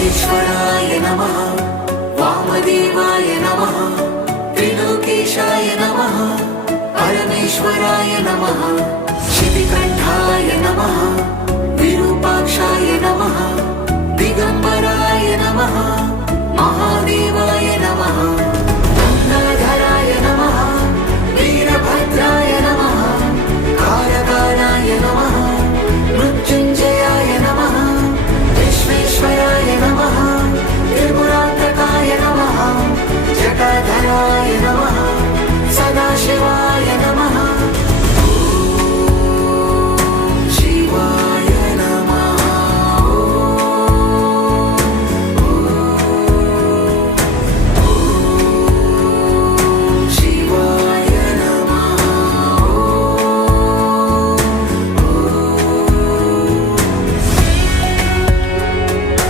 महेश्वराय नमः, वामदेवाय नमः, त्रिलोकेशाय नमः, परमेश्वराय नमः, शितिकण्ठाय नमः, विरूपाक्षाय नमः, दिगम्बराय नमः, महादेवाय नमः।